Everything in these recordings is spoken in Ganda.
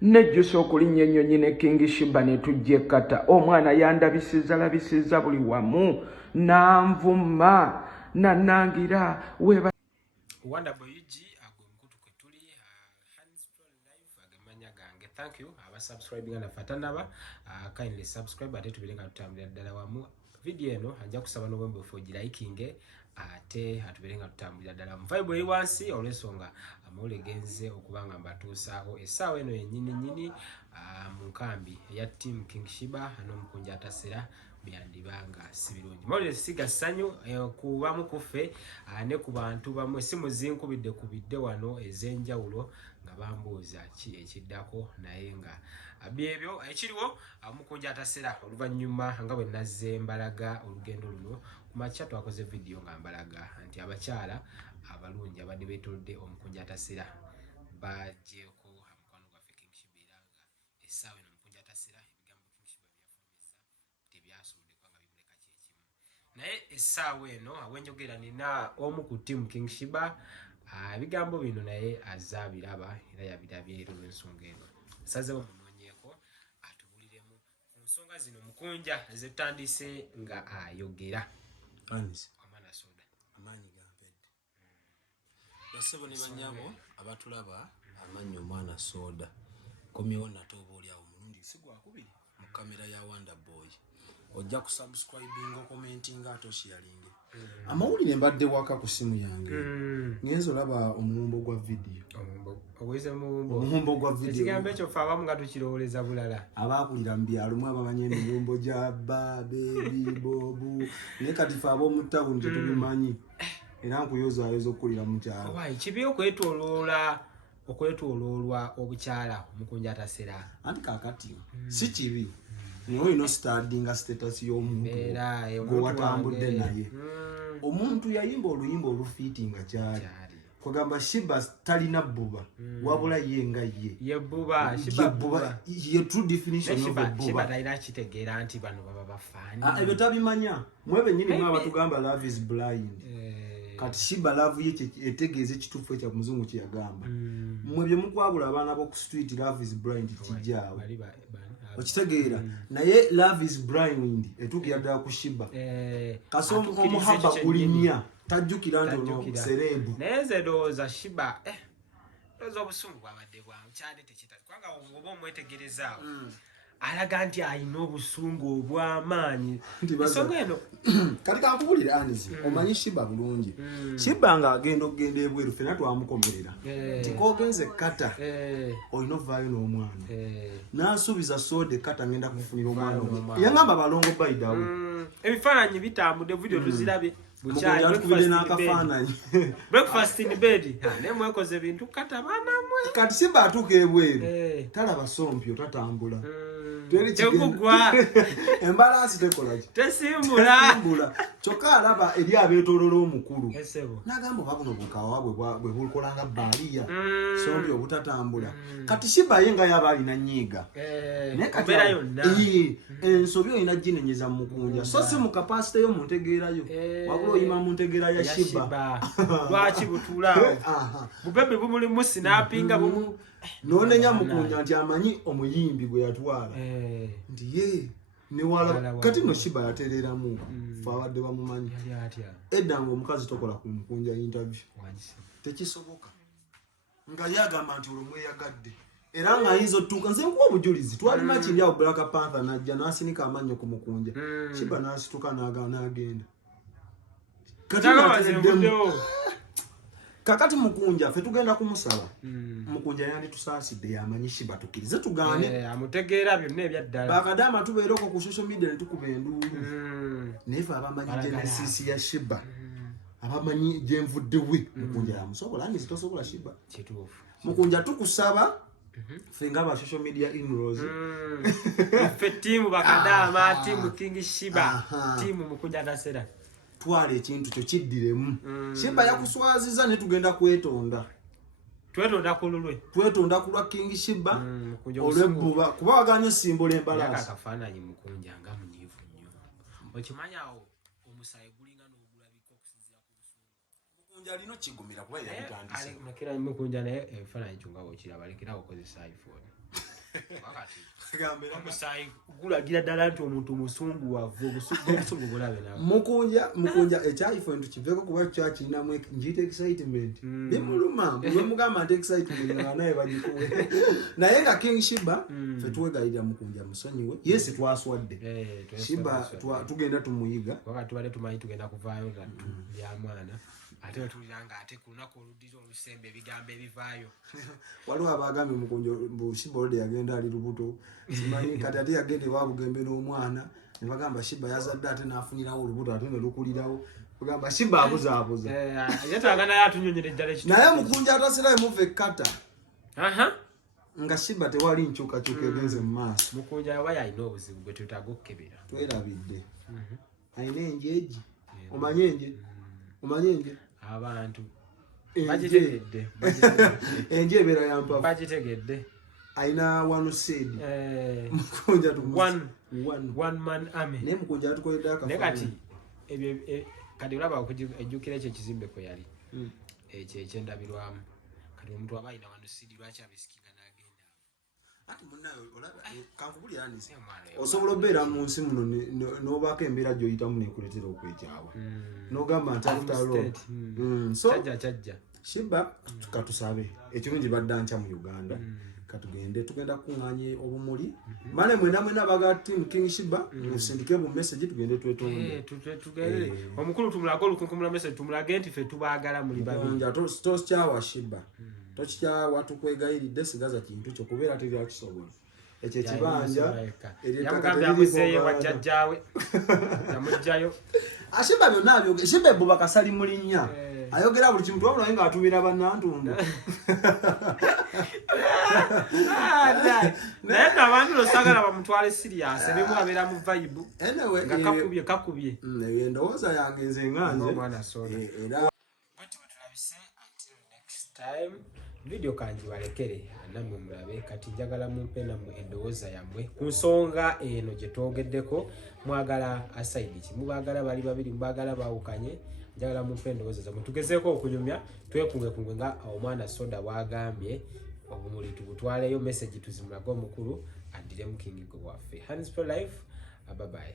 nejjusa okulinnya ennyonyi ne King Sheebah ne tujja e Qatar. Omwana yandabisizza buli wamu nanvuma nanangira weba Wonderful UG agomkutu kwetuli hands pro live agamanya gange. Thank you abasubscribing na fatanaba kindly subscribe ate tubirenga tutambulira ddala wamu. Video eno ajja kusaba n'obwembe liking ate atubirenga tutambulira ddala mu vibe eri wansi olw'ensonga amawulire genze okubanga mbatuusaaho essaawa eno yennyini mu nkambi eya team King Sheebah n'omukunja atasera byandibanga si birungi. Mawulire siga ssanyu kuba mukuffe ne ku bantu bamwe essimu zinkubidde kubidde wano ez'enjawulo nga bambuuza ki ekiddako naye nga byebyo ekiriwo omukunja atasera oluvannyuma nga bwe nazze mbalaga olugendo luno ku makya twakoze video nga mbalaga nti abakyala abalungi abadde beetolodde omukunja atasera bagyeko mukwano gwaffe King Sheebah era nga essaawa eno omukunja atasera ebigambo King Sheebah byafumbiza tebyasoboddeko nga bimuleka kyekimu naye essaawa eno awenjogera nina omu ku tiimu King Sheebah ebigambo bino naye azabiraba era yabirabye era olw'ensonga eno asazeewo munoonyeeko atubuliremu ku nsonga zino mukunja zetutandise nga ayogera amana soda amaanyi gampedde basebo ne banyabo abatulaba amanyi omwana soda komyewo natooba oli awo mulundi sigwakubiri mu kamera ya Wonderboy ojja kusubscribinga commentinga ate osharinge amawulire mbadde waka ku simu yange ngenzo olaba omuwumbo gwa video omuwumbo gwa video ekigambo ekyo fe abamu nga tukirowooleza bulala abakulira mu byalo mu abamanyi emiwumbo gya babebi bobu naye kati fe ab'omu ttawuni tetubimanyi era nkuyozaayoza okukulira mu kyalo kibi okwetooloolwa obukyala omukunja atasera anti kakati si kibi naye olina stadinga status y'omuntu gwe watambudde naye omuntu yayimba oluyimba olufiitinga kyali kwagamba Sheebah talina bbuba wabula ye nga ye bbuba ye true definition of bbuba talina kitegeera nti bano baba bafaani ebyo tabimanya mwebe nyini mwaba tugamba love is blind kati Sheebah love ye etegeeza ekituufu ekya muzungu kye yagamba mmwe bye mukwabula abaana b'oku street love is blind kijjaawo okitegeera naye love is blind etuukira ddala ku Sheebah kasi omuhaba gulinnya tajjukira nti ono serebu naye nze ndowooza Sheebah ndowooza obusungu bwabadde bwangu kyali tekitali kubanga oba omwetegerezaawo alaga nti alina obusungu obw'amaanyi ensonga eno kati kankubulire anizi omanyi Sheebah bulungi Sheebah ng'agenda okugenda ebweru ffenna twamukomerera nti koogenze Qatar olina ovaayo n'omwana n'asuubiza soda Qatar ngenda kufunira omwana omu yangamba balongo bayidawo ebifaananyi bitambudde video tuzirabye mukunja atukubidde n'akafaananyi breakfast in bed naye mwekoze bintu Qatar baanamwe kati Sheebah atuuka ebweru talaba sompyo tatambula tegugwa embalasi tekolaki tesimbula kyokka alaba eri abeetoolola omukulu n'agamba oba buno bukawa bwe bukolanga baaliya sombi obutatambula kati Sheebah ye nga yaba alina nnyiiga naye kati ensobi olina ginenyeza mu mukunja so si mu kapasite yo mu ntegeerayo wabula oyima mu ntegeera ya Sheebah lwaki butuulaawo bubebi bumulimu sinapinga bumu nonenya mukunja nti amanyi omuyimbi gwe yatwala nti ye newala kati no Sheebah yatereeramu fe abadde bamumanyi edda nga omukazi tokola ku mukunja interview tekisoboka nga yagamba nti olwo mweyagadde era nga ayinza otuuka nze nkuwa obujulizi twali makiri awo Black Panther najja n'asinika amannyo ku mukunja Sheebah n'asituka n'agenda kakati mukunja fe tugenda kumusaba mukunja yanditusaasidde yamanyi Sheebah tukirize tugaane amutegeera byonna ebyaddala bakadama tubeereko ku social media ne tukuba enduulu naye fe abamanyi genesis ya Sheebah abamanyi gyenvudde we mukunja yamusobola anizi tosobola Sheebah kituufu mukunja tukusaba fe nga ba social media inrows fe tiimu bakadama tiimu King Sheebah tiimu mukunja atasera twala ekintu kyo kiddiremu Sheebah yakuswaziza ne tugenda kwetonda twetonda ku lwa King Sheebah olw'ebbuba kuba waganye osimbula embalaasi akafaananyi mukunja nga munyiivu nnyo okimanyawo omusayi gulinga n'ogulabika okusinziira ku busungu mukunja alina kigumira kuba yabitandise mukunja naye ebifaananyi kyo nga bw'okiraba lekerawo okozesa iPhone Omusaayi gulagira ddala nti omuntu musunguwavu obusungu bulabe nawe. Mukunja ekyayifo ntukiveeko kuba kyakirinamu njiyita excitement. Bimuluma bwe mugamba nti excitement naye bagikuwe. Naye nga King Sheebah ffe tuwegalira mukunja musonyiwe. Yes twaswadde. Sheebah tugenda tumuyiga. Wakati tubadde tumanyi tugenda kuvaayo byamwana. Ate batuliranga ate ku lunaku oluddirira olusembe ebigambo ebivaayo. Waliwo abagambye mukunja Sheebah olode yagenda ali lubuto. Simanyi kati ate yagende babugembe n'omwana. Ne bagamba Sheebah yazadde ate n'afunirawo olubuto ate ne lukulirawo. Bagamba Sheebah abuzaabuza. Yatagana yatunyonyera ddala ekituufu. Naye mukunja atasirayo muve Qatar. Nga Sheebah tewali nkyukakyuka egenze mu maaso. Mukunja yaba alina obuzibu bwe twetaaga okukebera. Twerabidde. Alina enjeegi. Omanye enje? Omanye enje? Abantu bagitegedde. Enje ebeera ya mpavu. Bagitegedde. Alina one said. Mukunja one man army. Naye mukunja atukoledde akafa. Ne kati kati olaba ejjukira ekyo ekizimbe kwe yali. Ekyo ekyendabirwamu. Kati omuntu aba alina one said lwaki abisikira n'agenda. Ati munnayo olaba kankubulira anise. Osobola obeera mu nsi muno n'obaako embeera gy'oyitamu n'ekuleetera okwekyawa. N'ogamba nti after all. So kyajja. Sheebah katusabe ekirungi badda nkya mu Uganda. Tugenda kuŋŋaanya obumuli. Mane mwena baga team King Sheebah musindike mu message tugende twetonde. Tugende. Omukulu tumulaga olukunkumula message tumulage nti ffe tubaagala muli babiri. Toschawa Sheebah. Tochikyawa tukwegayiridde sigaza kintu kyo kubeera teri akisobola. Ekyo ekibanja yamugambye amuzeeyo wajjajjaawe yamugjayo. Sheebah byonna abyogera. Sheebah bo bakasali mulinnya ayogera buli kintu wabula nga atumira bannantundu. Naye ng'abantu losagala bamutwale serious ebimu abeera mu vibe nga kakubye. Endowooza yange nze nganze omwana soda. Era until next time video kanji balekere namwe mulabe kati njagala mumpe namwe endowooza yammwe ku nsonga eno gye twogeddeko. Mwagala aside ki mubagala bali babiri mubagala bawukanye njagala mumpe endowooza zammwe tugezeeko okunyumya twekunge nga omwana soda bwagambye obumuli tubutwaleyo message tuzimulaga omukulu addire mu King waffe Hands for Life. Bye bye.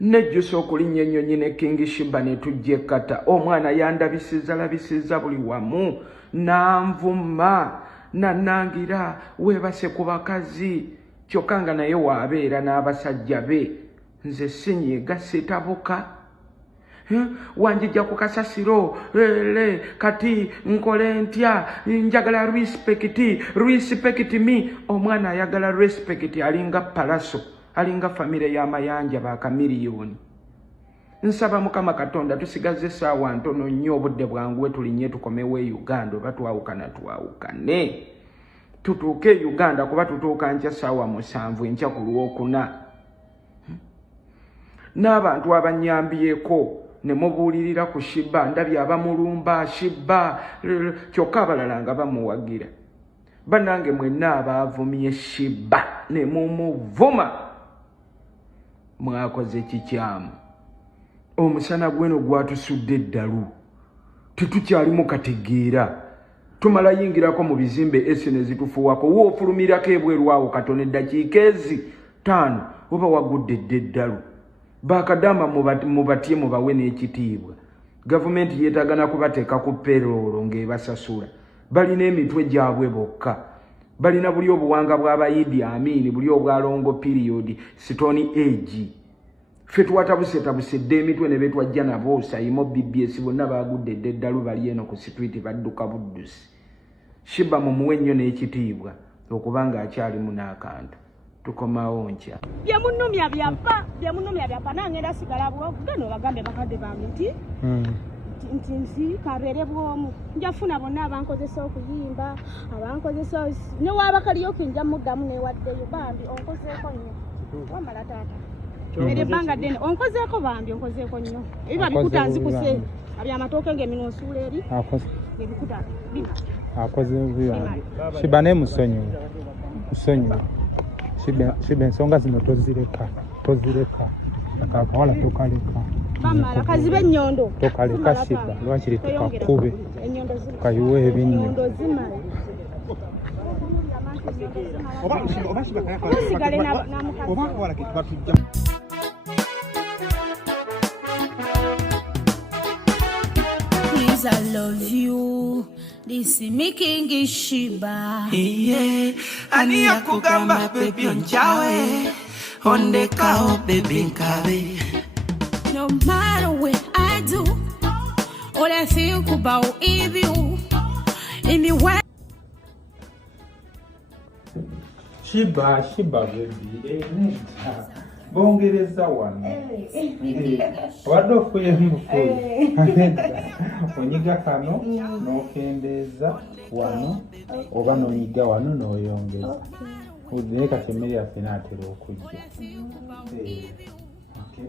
Nejjusa okulinnya ennyonyi ne King Sheebah ne tujja Qatar. Omwana yandabisizza buli wamu nanvuma nanangira weebase ku bakazi kyokka nga naye waabeera n'abasajja be. Nze sinyiiga sitabuka wanjijja ku kasasiro kati nkole ntya njagala respect me. Omwana ayagala respect alinga palaso alinga famire y'amayanja baakamiliyoni. Nsaba Mukama Katonda tusigaze essaawa ntono nnyo obudde bwanguwe tulinye tukomewo Uganda oba twawukane tutuuke Uganda kuba tutuuka nkya essaawa 7 enkya ku Lwokuna. N'abantu abanyambyeko ne mubuulirira ku Sheebah ndabye abamulumba Sheebah kyokka abalala nga bamuwagira. Bannange mwenna abaavumye Sheebah ne mumuvuma mwakoze kikyamu. Omusana gweno gwatusudde eddalu tetukyalimu kategeera. Tumala yingirako mu bizimbe esene zitufuwako woofulumirako ebweru awo katono eddakiika ezi 5 oba wagudde eddalu. Bakadama mubatye mubawe n'ekitiibwa. Gavumenti yeetagana kubateeka ku payroll ng'ebasasula. Balina emitwe gyabwe bokka. Balina buli obuwanga bw'Abayidi Amin buli obwalongo period Stone Age. Ffe tuwatabusetabuse emitwe ne betwajja nabo Sayimo BBS bonna baagudde eddalu bali eno ku street badduka buddusi. Sheebah mumuwe nnyo n'ekitiibwa okubanga akyalimu n'akantu. Tukomawo nkya. Byamunumya byapa nangenda sigala bwo gano bagambe bakadde bange nti kabeere bwomu njafuna bonna abankozesa okuyimba abankozesa ne wabakaliyo kinja muddamu newaddeyo bambi onkozeeko nnyo wamala taata ere banga ddene onkozeeko bambi onkozeeko nnyo ebiba bikuta nzikuse abyamatooke ng'emino nsuula eri ebikuta bima akoze Sheebah ne musonyi Sheebah ensonga zino tozireka kakawala tokaleka bamala kazibe ennyondo tokaleka Sheebah lwakiri tukakube kayiwe ebinnyo osigale namukazi. Please, I love you. This is me King Sheebah. Yeah, ani yakugamba baby onjawe. Onde kao baby nkabe. No matter what I do, all I think about is you. In the way. Sheebah baby. Bongereza wano. Wadde ofuye mufuye. Onyiga kano n'okendeza wano oba n'onyiga wano n'oyongeza. Naye kati emmere yaffe naatera okujja. Okay.